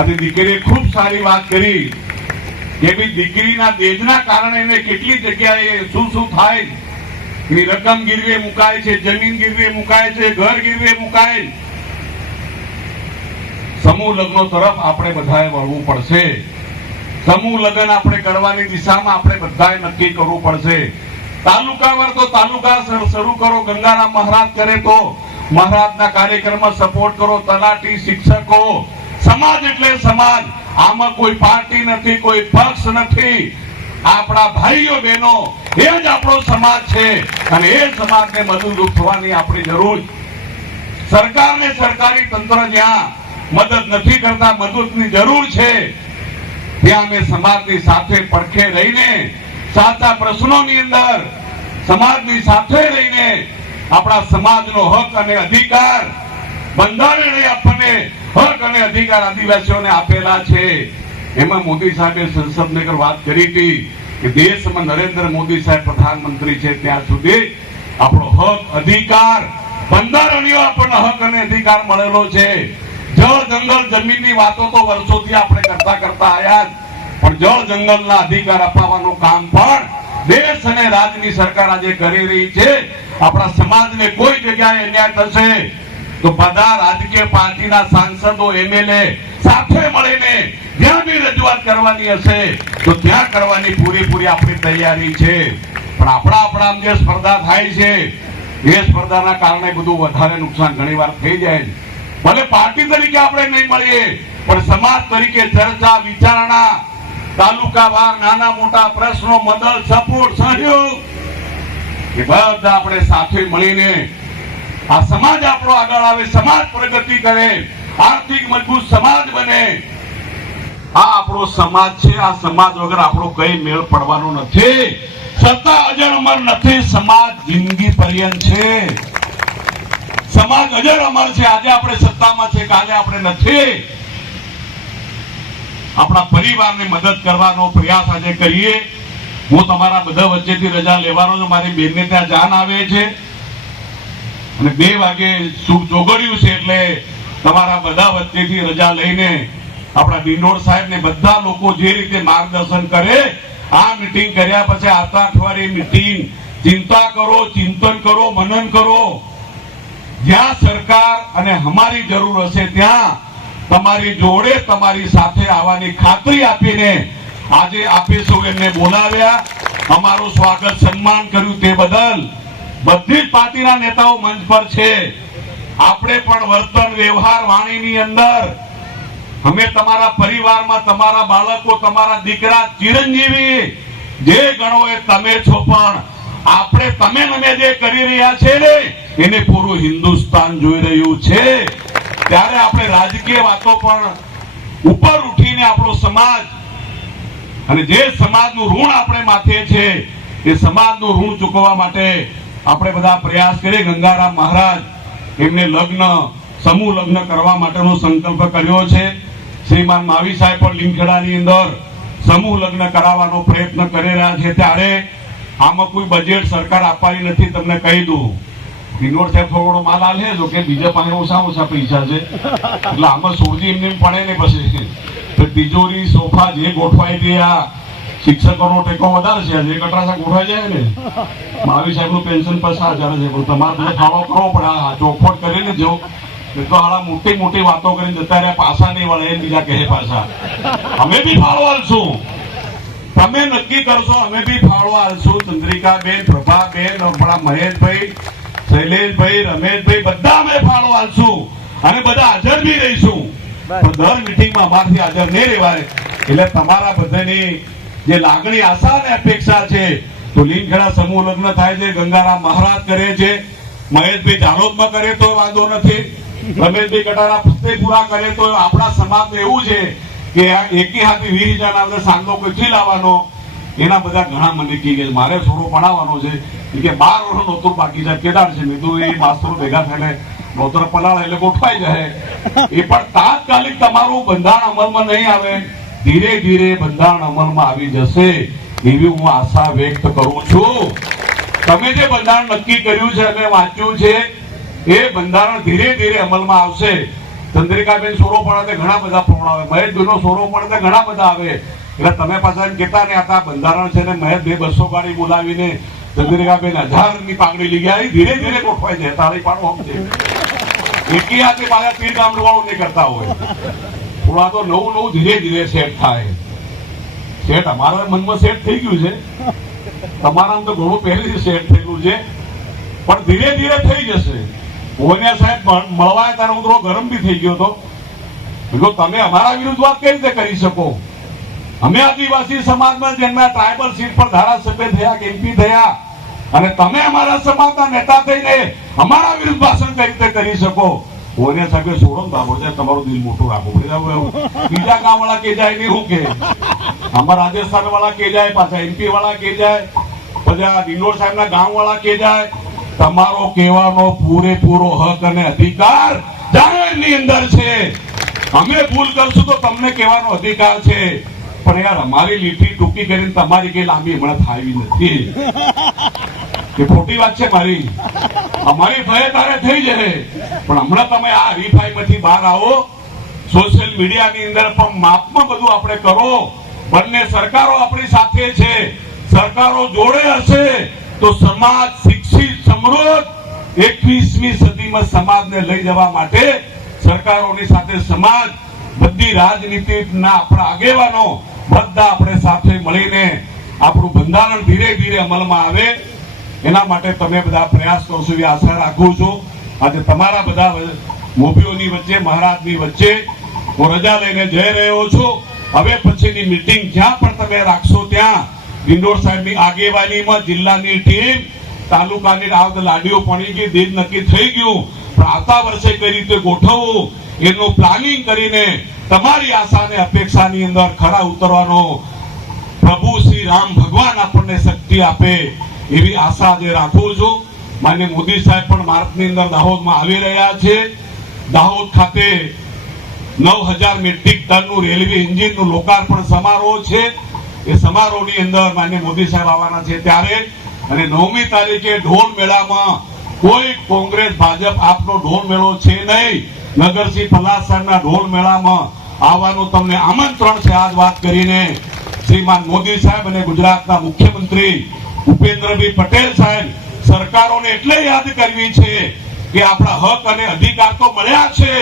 આજે દીકરીએ ખૂબ સારી વાત કરી કે ભાઈ દીકરીના દેજના કારણે એને કેટલી જગ્યાએ શું થાય, એની રકમ ગીરવે મુકાય છે, જમીન ગીરવે મુકાય છે, ઘર ગીરવે મુકાય. સમૂહ લગ્નો તરફ આપણે બધાએ વળવું પડશે. સમૂહ લગ્ન આપણે કરવાની દિશામાં આપણે બધાએ નક્કી કરવું પડશે. તાલુકાવાર તો તાલુકા શરૂ કરો, ગંગારામ મહારાજ કરે તો મહારાજના કાર્યક્રમમાં સપોર્ટ કરો, તલાટી, શિક્ષકો, સમાજ એટલે સમાજ. આમાં કોઈ પાર્ટી નથી, કોઈ પક્ષ નથી. આપણા ભાઈઓ બહેનો એ જ આપણો સમાજ છે અને એ સમાજને મદદરૂપ થવાની આપણી જરૂર. સરકારને સરકારી તંત્ર જ્યાં મદદ નથી કરતા, મદદની જરૂર છે, ત્યાં અમે સમાજની સાથે પડખે રહીને સાચા પ્રશ્નોની અંદર સમાજની સાથે રહીને આપણા સમાજનો હક અને અધિકાર બંધારણે આપણને હક અને અધિકાર આદિવાસીઓને આપેલા છે. એમાં મોદી સાહેબે સંસદની અંદર વાત કરી હતી કે દેશમાં નરેન્દ્ર મોદી સાહેબ પ્રધાનમંત્રી છે ત્યાં સુધી આપણો હક અધિકાર બંધારણીય આપણને હક અને અધિકાર મળેલો છે. જળ જંગલ જમીનની વાતો તો વર્ષોથી આપણે કરતા આયા, પણ જળ જંગલના અધિકાર અપાવવાનું કામ પણ દેશ અને રાજ્યની સરકાર આજે કરી રહી છે. આપણા સમાજને કોઈ જગ્યાએ અન્યાય થશે તો બધા રાજકીય પાર્ટીના સાંસદો, એમએલએ સાથે મળીને જ્યાં બી રજૂઆત કરવાની હશે તો ત્યાં કરવાની પૂરેપૂરી આપણી તૈયારી છે. પણ આપણા જે સ્પર્ધા થાય છે એ સ્પર્ધાના કારણે બધું વધારે નુકસાન ઘણીવાર થઈ જાય. ભલે પાર્ટી તરીકે આપણે નહીં મળીએ પણ સમાજ તરીકે ચર્ચા, વિચારણા, તાલુકાવાર નાના મોટા પ્રશ્નો, મદદ, સપોર્ટ, સહયોગ એ બધા આપણે સાથે મળીને આ સમાજ આપણો આગળ આવે, સમાજ પ્રગતિ કરે, આર્થિક મજબૂત સમાજ બને. આ આપણો સમાજ છે. આ સમાજ વગર આપણો કઈ મેળ પડવાનો નથી. સત્તા અજર અમર નથી, સમાજ જિંદગી પર્યંત છે. સમાજ અજર અમર છે. આજે આપણે સત્તામાં છે, કાલે આપણે નથી. આપણા પરિવારને મદદ કરવાનો પ્રયાસ આજે કરીએ. હું તમારા બધા વચ્ચેથી રજા લેવાનો છું. મારી બેનને ત્યાં જાન આવે છે અને 2 વાગે શુભ જોગડ્યું છે એટલે તમારા બધા વચ્ચેથી રજા લઈને આપણા ડિંડોર સાહેબ ને બધા લોકો જે રીતે માર્ગદર્શન કરે, આ મીટિંગ કર્યા પછી આવતા અઠવાડિયે મીટિંગ, ચિંતા કરો, ચિંતન કરો, મનન કરો. જ્યાં સરકાર અને અમારી જરૂર હશે ત્યાં તમારી જોડે, તમારી સાથે આવવાની ખાતરી આપીને આજે આપે સૌ એમને બોલાવ્યા, અમારું સ્વાગત સન્માન કર્યું તે બદલ બધી જ પાર્ટીના નેતાઓ મંચ પર છે. આપણે પણ વર્તન, વ્યવહાર, વાણીની અંદર અમે તમારા પરિવારમાં તમારા બાળકો, તમારા દીકરા, ચિરંજીવી જે ગણો એ તમે છો, પણ આપણે તમે જે કરી રહ્યા છે ને એને પૂરું હિન્દુસ્તાન જોઈ રહ્યું છે. ત્યારે આપણે રાજકીય વાતો પણ ઉપર ઉઠીને આપણો સમાજ અને જે સમાજનું ઋણ આપણે માથે છે એ સમાજનું ઋણ ચૂકવવા માટે આપણે બધા પ્રયાસ કરીએ. ગંગારામ મહારાજ એમને સમૂહ લગ્ન કરવા માટેનો સંકલ્પ કર્યો છે. શ્રીમાન માવી સાહેબ પણ લીમખેડાની અંદર સમૂહ લગ્ન કરાવવાનો પ્રયત્ન કરી રહ્યા છે. ત્યારે આમાં કોઈ બજેટ સરકાર આપવાની નથી. તમને કહી દઉં, ડિંડોર સાહેબ થોડો માલ આલે જો કે બીજા પાસે ઓછા પૈસા છે એટલે આમાં સોરજી એમને પડે ને પછી તિજોરી, સોફા જે ગોઠવાઈ ગયા, શિક્ષકોનો ટેકો વધારે છે. જે કટરાસા ગોઠવાઈ જાય ને, માવી સાહેબ નું પેન્શન 50,000 છે, પણ તમારે બધો ફાળો કરવો પડે. આ ચોખવટ કરીને જો તો હાલા મોટી વાતો કરીને જતા રહ્યા, પાછા નહીં વળે. બીજા કહે પાછા અમે બી ફાળો આલશું, તમે નક્કી કરશો, અમે બી ફાળો આલશું. ચંદ્રિકાબેન, પ્રભાબેન, આપણા મહેશભાઈ, શૈલેષભાઈ, રમેશભાઈ બધા અમે ફાળો આલશું અને બધા હાજર બી રહીશું. પણ દર મીટિંગમાં અમારથી હાજર નહીં રહેવાય. એટલે તમારા બધાની જે લાગણી, આશા અને અપેક્ષા છે તો લીમખેડા સમૂહ લગ્ન થાય છે, ગંગારામ મહારાજ કરે છે, મહેશભાઈ ઝાલોદમાં કરે તો વાંધો નથી, રમેશભાઈ કટારા ફતેપુરા કરે તો આપણા સમાજને એવું છે કે એકી હાથે 20,000 સાંધો કઈથી લાવવાનો. એના બધા ઘણા મને કહે મારે થોડો ભણાવવાનો છે કે 12 વર્ષ નોતર બાકી છે. કેદાર છે મેં એ માસ્તરો ભેગા થઈને નોતર પલાળ એટલે ગોઠવાઈ જાય. એ પણ તાત્કાલિક તમારું બંધારણ અમલમાં નહીં આવે, ધીરે ધીરે બંધારણ અમલમાં આવી જશે એવી હું આશા વ્યક્ત કરું છું. તમે જે બંધારણ નક્કી કર્યું છે અને વાંચ્યું છે એ બંધારણ ધીરે ધીરે અમલમાં આવશે તો ચંદ્રિકાબેન સોરો પડે ઘણા બધા ફોન આવે, મહેશભાઈનો સોરો પડે ઘણા બધા આવે. એટલે તમે પાછા એમ કહેતા ને આ બંધારણ છે ને મહેશભાઈ 200 ગાડી બોલાવીને ચંદ્રિકાબેન 1000ની પાઘડી લઈ ગયા. ધીરે ધીરે ગોઠવાઈ જાય તારી પાડો સમજે એકી હાથે પાછા તીર કામડું વાળું નહીં કરતા હોય. થોડા તો નવું ધીરે ધીરે સેટ થાય. સેટ અમારા મનમાં સેટ થઈ ગયું છે, તમારા તો ઘણું પહેલેથી સેટ થયેલું છે, પણ ધીરે ધીરે થઈ જશે. ઓનિયા સાહેબ મળવા ત્યારે હું થોડો ગરમ બી થઈ ગયો હતો. જો તમે અમારા વિરુદ્ધ વાત કઈ રીતે કરી શકો? અમે આદિવાસી સમાજમાં જન્મ્યા, ટ્રાયબલ સીટ પર ધારાસભ્ય થયા કે એમપી થયા, અને તમે અમારા સમાજના નેતા થઈને અમારા વિરુદ્ધ ભાષણ કઈ રીતે કરી શકો? ઓનિયા સાહેબે છોડો ને બાબો છે, તમારું દિલ મોટું રાખો. બીજા ગામ વાળા કે જાય નહીં, હું કે અમારા રાજસ્થાન વાળા કે જાય, પાછા એમપી વાળા કે જાય, પછી ડિંડોર સાહેબ ના ગામ વાળા કે જાય. તમારો કહેવાનો પૂરેપૂરો હક અને અધિકાર જાહેરની અંદર છે. અમે ભૂલ કરશું તો તમને કહેવાનો અધિકાર છે, પણ યાર અમારી લીટી ટૂંકી કરીને તમારી કઈ લાંબી હમણાં થાવી નથી. એ ખોટી વાત છે મારી. અમારી ભય તારે થઈ જશે, પણ હમણાં તમે આ હરીફાઈમાંથી બહાર આવો. સોશિયલ મીડિયાની અંદર પણ માપમાં બધું આપણે કરો. બંને સરકારો આપણી સાથે છે. સરકારો જોડે હશે તો સમાજ શિક્ષિત, સમૃદ્ધ 21મી સદીમાં સમાજને લઈ જવા માટે સરકારોની સાથે સમાજ, બધી રાજનીતિના આપણા આગેવાનો બધા આપણે સાથે મળીને આપણું બંધારણ ધીરે ધીરે અમલમાં આવે એના માટે તમે બધા પ્રયાસ કરશો એવી આશા રાખું છું. આજે તમારા બધા મોભીઓની વચ્ચે, મહારાજની વચ્ચે હું રજા લઈને જઈ રહ્યો છું. હવે પછીની મીટિંગ જ્યાં પણ તમે રાખશો ત્યાં ડિંડોર સાહેબની આગેવાનીમાં જિલ્લાની ટીમ, તાલુકાની લાડીઓ પડી ગઈ, દિન નક્કી થઈ ગયું, પણ આવતા વર્ષે કઈ રીતે ગોઠવવું એનું પ્લાનિંગ કરીને તમારી આશા અને અપેક્ષાની અંદર ખરા ઉતરવાનો પ્રભુ શ્રી રામ ભગવાન આપણને શક્તિ આપે એવી આશા આજે રાખું છું. માન્ય મોદી સાહેબ પણ માર્ચની અંદર દાહોદમાં આવી રહ્યા છે. દાહોદ ખાતે 9000 મેટ્રિક ટનનું રેલવે એન્જિનનું લોકાર્પણ સમારોહ છે. એ સમારોહની અંદર માન્ય મોદી સાહેબ આવવાના છે ત્યારે, અને 9મી તારીખે ઢોલ મેળામાં કોઈ કોંગ્રેસ ભાજપ આપનો ઢોલ મેળો છે નહીં. નગરસિંહ પલાસાના ઢોલ મેળામાં આવવાનું તમને આમંત્રણ છે. આજ વાત કરીને શ્રીમાન મોદી સાહેબ અને ગુજરાતના મુખ્યમંત્રી ભૂપેન્દ્રભાઈ પટેલ સાહેબ સરકારોને એટલે યાદ કરવી છે કે આપણા હક અને અધિકાર તો મળ્યા છે,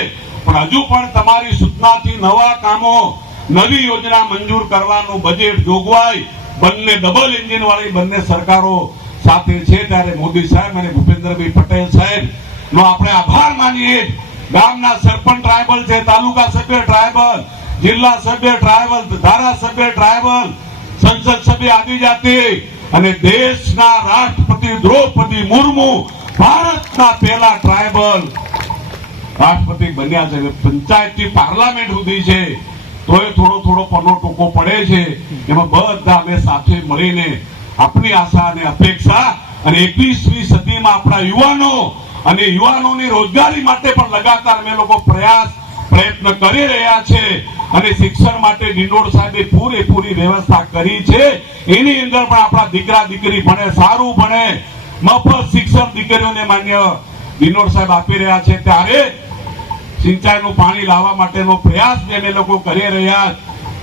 પણ હજુ પણ તમારી સૂચનાથી નવા કામો, નવી યોજના મંજૂર કરવાનું બજેટ જોગવાઈ બંને ડબલ એન્જિન વાળી બંને સરકારો સાથે છે. ત્યારે મોદી સાહેબ અને ભૂપેન્દ્રભાઈ પટેલ સાહેબ નો આપણે આભાર માનીએ. ગામના સરપંચ ટ્રાયબલ છે, તાલુકા સભ્ય ટ્રાયબલ, જિલ્લા સભ્ય ટ્રાયબલ, ધારાસભ્ય ટ્રાયબલ, સંસદ સભ્ય આદિજાતિ અને દેશના રાષ્ટ્રપતિ દ્રૌપદી મુર્મુ ભારતના પહેલા ટ્રાયબલ રાષ્ટ્રપતિ બન્યા છે. પંચાયતથી પાર્લામેન્ટ સુધી છે તો એ થોડો પનો ટૂંકો પડે છે. એમાં બધા અમે સાથે મળીને આપણી આશા અને અપેક્ષા અને 21મી સદીમાં આપણા યુવાનો અને યુવાનોની રોજગારી માટે પણ લગાતાર અમે લોકો પ્રયત્ન કરી રહ્યા છે. અને શિક્ષણ માટે ડિંડોર સાહેબે પૂરેપૂરી વ્યવસ્થા કરી છે. એની અંદર પણ આપણા દીકરા દીકરી ભણે, સારું ભણે, મફત શિક્ષણ દીકરીઓને માન્ય ડિંડોર સાહેબ આપી રહ્યા છે. ત્યારે સિંચાઈનું પાણી લાવવા માટેનો પ્રયાસ જે અમે લોકો કરી રહ્યા.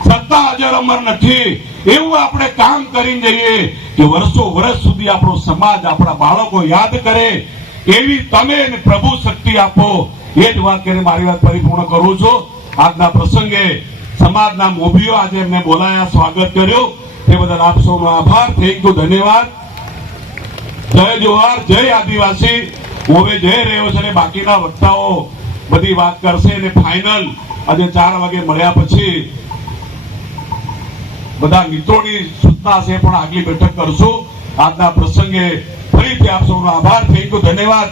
સત્તા અજર અમર નથી, એવું આપણે કામ કરીને જઈએ કે વર્ષો વર્ષ સુધી આપણો સમાજ, આપણા બાળકો યાદ કરે એવી તમે પ્રભુ શક્તિ આપો. એ જ વાત કરીને મારી વાત પરિપૂર્ણ કરું છું. આજના પ્રસંગે સમાજના મોભીઓ આજે એમને બોલાયા, સ્વાગત કર્યું, તે બદલ આપ સૌનો આભાર. થેન્ક યુ, ધન્યવાદ. જય જોહાર, જય આદિવાસી. હું હવે જઈ રહ્યો છે અને બાકીના વક્તાઓ બધી વાત કરશે અને ફાઇનલ આજે 4 વાગે મળ્યા પછી બધા મિત્રોની સૂચના છે પણ આગલી બેઠક કરશું. આજના પ્રસંગે ફરીથી આપ સૌનો આભાર. થેન્ક યુ, ધન્યવાદ.